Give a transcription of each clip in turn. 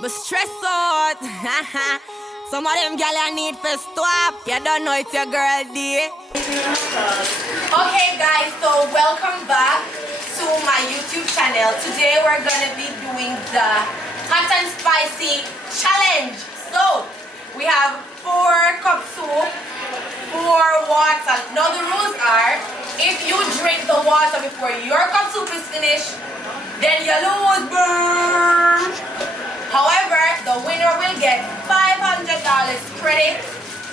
But stress out. Some of them gal I need for stop. You don't know it's your girl D. Okay guys, so welcome back to my YouTube channel. Today we're gonna be doing the hot and spicy challenge. So we have 4 cup soup, 4 water. Now the rules are, if you drink the water before your cup soup is finished, then you lose. Burn. However, the winner will get $500 credit,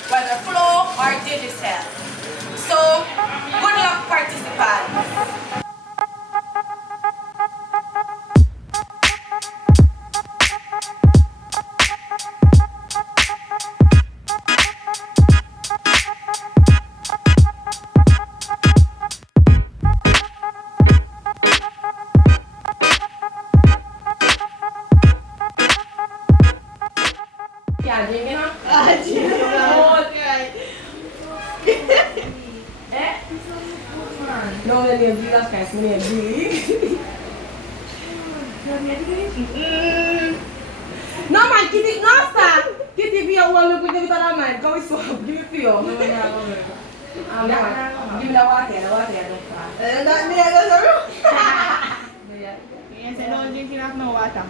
whether flow or digital. So, good luck participants. Yeah, drink it, huh? No, my name is Jesus Christ, my name is No man, get it, no sir! Get it for your one, look with it on man. Go with soap, give it for you. No, give me the water, I don't fast. Not me, I don't know. Yes, I don't drink enough no water.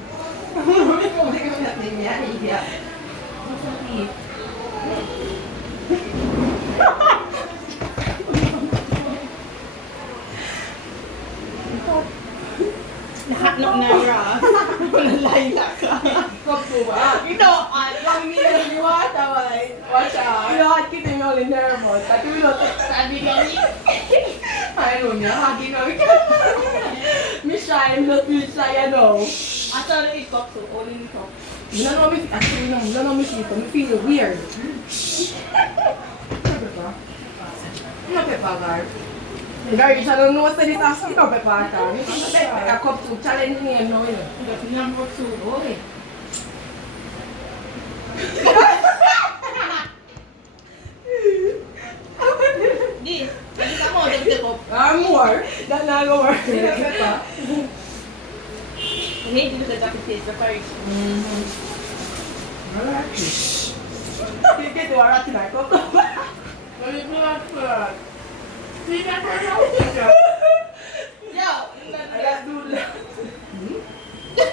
Lahat ng nara. Nalayla ka. You know, lang niya yung water, watch out. You know, I'm getting all nervous. I do not Sabi niya, I don't know, hugging her. Me shy, I'm not too shy, I know. I thought it got to only talk. You don't know me, actually, no, you don't know me, I feel weird. No pepper, guys. Guys, I don't know what's in this house, no pepper, guys. I come to challenge me and know, you know. Got number 2. Okay. Di, kita mo, dagdag ko. More. That not gonna work. Hindi, dito sa dapat taste, the first. Get to our tonight. Go. Yo!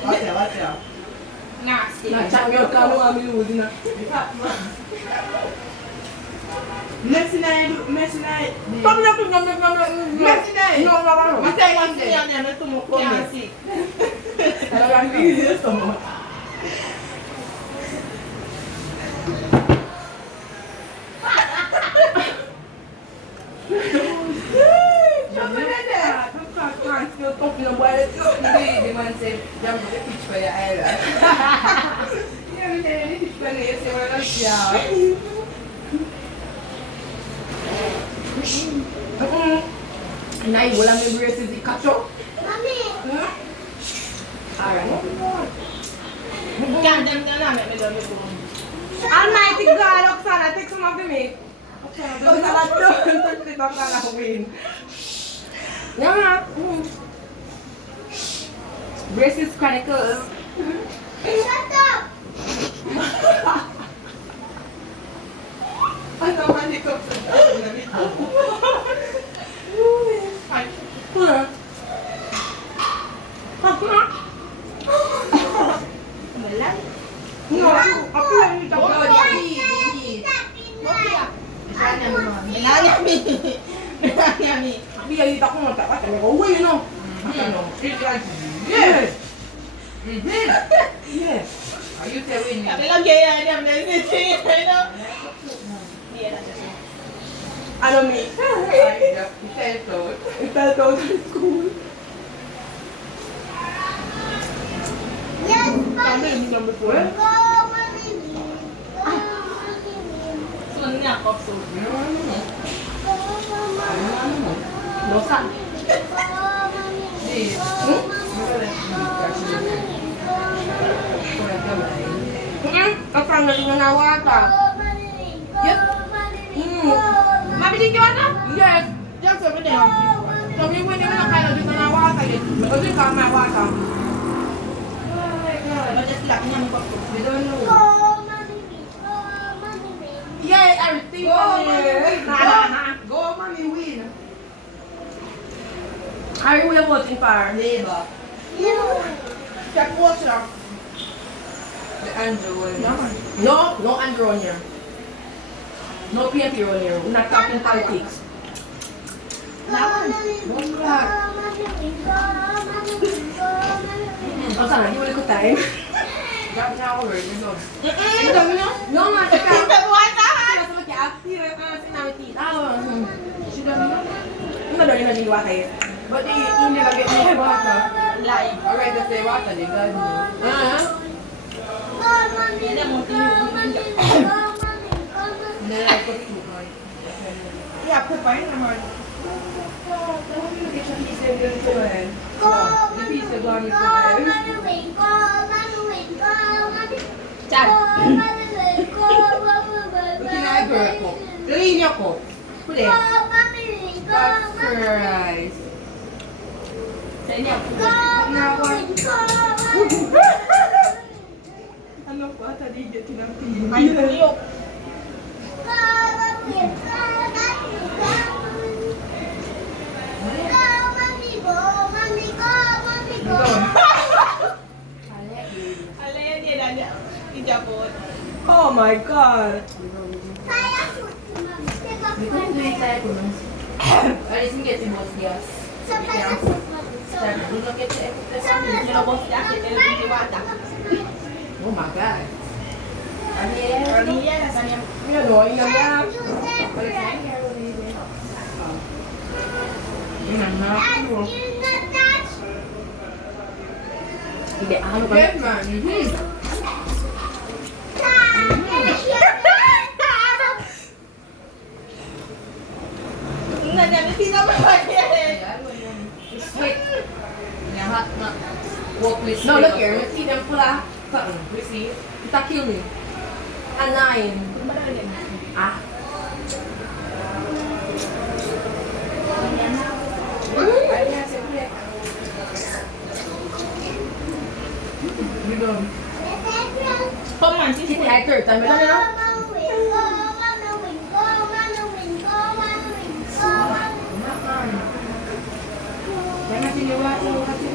Watch out. Nasty. Nachangyo ka mo kami ludi na. Messi na. Tom na. Messi na. No. Matay lang siya niya na tumukong niya si. Talagang bilis mo. Hindi man say jump the pitch for your island. Hindi ni pitch pa niya si wala siya. Nay wala may braces di kacho. Mami. Alright. Gandam na namin, may dami po. Almighty God, Oksana, take some of the meat. Oksana, don't take off na win. Yeah. Braces Chronicles. Shut up! Ano man ni ko sa damit. Malang. No, ako lang yung tapos. Menanyami. Abi ay ita ko mo ta ka mo. Uy, no. Ano? Yes. Yes. Are you telling me? Sabi lang kaya niya, message ano? Ano mi? Ito to school. Yes, Ano yung number 4? so niya ko so. Losa. Kapag nangyawa ka. Yes. Mabiling ka na? Yes. Diyan sa niya. Kami mo hindi mo na kaya dito na wata yun. O di ka mawata. Budget You don't know. Go, mommy, win. Go, mommy, win. Yeah, everything. Go, mommy. Go, mommy, win. Are we voting for? Labour. No. Check what's up. The Andrew one. No Andrew on here. No PMP on here. We're not talking politics. Go, mommy, win. Go, mommy, win. Go, mommy, win. Go, mommy, win. Oh, sana, di mo ko time. Drop shower, you know. Ang dami na. No, nga, teka. Wata! Sila sa mag-i-active. Sinamit kita. Sila na. Ang madali na liwa kayo. But they never get no water. Like, already say water, they got no. Go, mommy, win. Go, mommy, win. Go, mommy, go, mommy. Then I put two on. Yeah, put mine on. Get your piece of good to it. The piece of gone to it. Mommy, win. Go, mommy, win. Go, mommy. Chan. Go, mommy, win. Go, mommy, win. Kinaigor ako. Linya ko. Huli. Go, mommy, win. Go, That's mommy. rice. Sa inyo. Go, mommy, win. Go, mommy. Ano po? Taligya tinapin. Ayun na liyo. Go, mommy, win. Go, mommy, go, mommy. Go, mommy, go, mommy, go, mommy, go. Ala yan yan. Ijabot. Oh my God. Kaya food, ma'am. Take off Hindi ko my yung tayo ko nun. Alis mo get boss gas. So, kaya food, ma'am. So, Sabi, don't get the boss jacket, Oh my God. Ano yan? Nasaan yan? Yan o, yun yan. Yun ang nakakuro. Hindi, ano ka? Yes, man. Sweet. Hot na. Walk with No, look here. Let's see them pula. Something. We see. It's a kill me. A 9. Ah. You know. Come on, she's in actor. Tama na na. Kaya siniwa ko kasi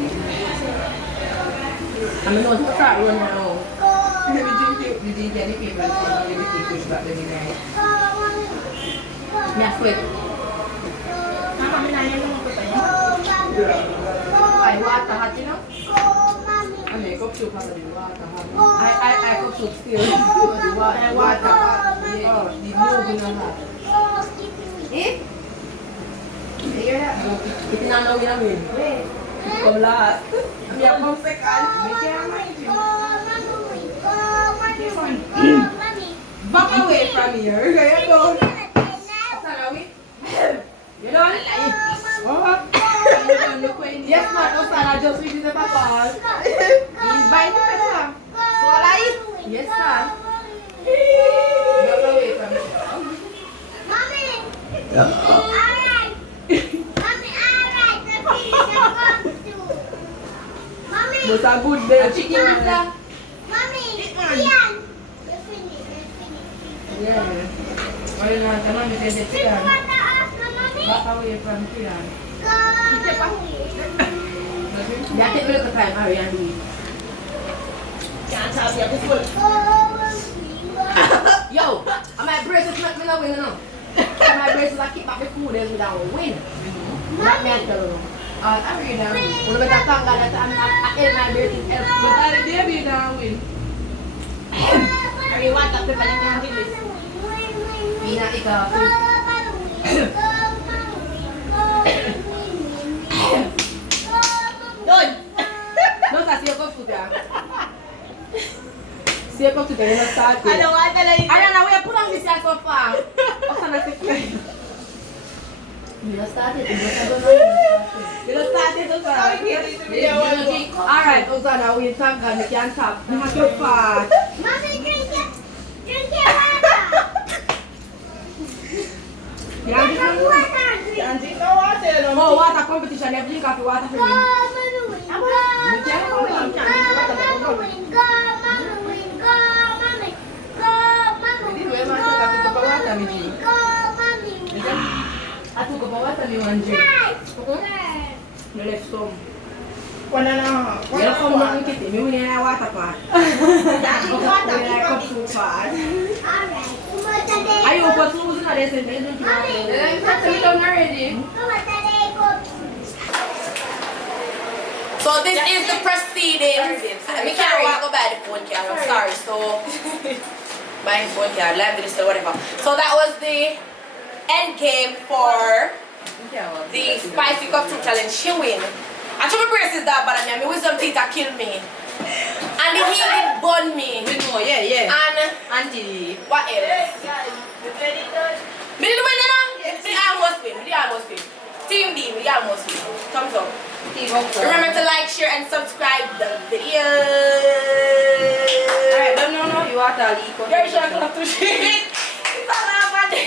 Ano nun? Sa yun na o. we didn't get any people so we didn't push back the night. May sweet. Ay, wata hati no? Ano eh, kopso pa sa diwa. I cook soup still. Wata. Oh, di mo ginawa. Eh? Itinanaw namin. Ikaw lahat. Yeah, perfect and back away from here. Kaya doon. Sarawi? You know? Oh. Yes, ma. O sana, just with the papa. Invite pa siya. So, alay? Yes, ma. Back away from here. Mommy! Alright! Mommy, alright! The fish are gone too. Mommy! Was a good day. Chicken with the... Mommy! man. Ian! We're finished. Yeah. Wala na naman may Sino siya. ba taas na, Mommy? Back away from here. Go! Dati ulit ka tayo, Marian. Yan sabi ako full. Go! Yo, my braces not me na win, no? My braces I keep back the food as without a win. Not me at all. I read that. Ulo ba tatanggal at I my braces But I did be na win. Ari, what up? Balik na ang bilis. Pina ikaw. Doon! No, sa siya ko food ya. Siya ko food ya na start. Ano nga talaga? Ano na, we put on this ya so far. O sana si Kuya. Mira started, mira started o sana. Alright, o sana, we tanggal, we can't tap. Not so far. Mommy, drink your water! Yan, Drink your water! Anjing ka water. oh, water competition, you drink coffee, water for Go, me. Manu, win! Go, Manu, win! Go, Manu, win! Go, Manu, what are you want to drink? You left some. 1.5. You come down with it. You need a water pot. That's water pot. Food pot. Are you for losing or they say they don't want to? They don't done already. So this is the proceedings. I can't walk go by the phone card. I'm sorry. So by the phone card, live this or whatever. So that was the end game for the spicy cocktail challenge. She win. And my braces that bad at me. My wisdom teeth kill me. And the heat it burn me. We know, yeah. And Auntie. what else? Me did win, you know? Me almost win. Me almost win. Team B, we almost win. Thumbs up. Remember to like, share, and subscribe the video. Alright, no, you are the lead. You're sure to shit.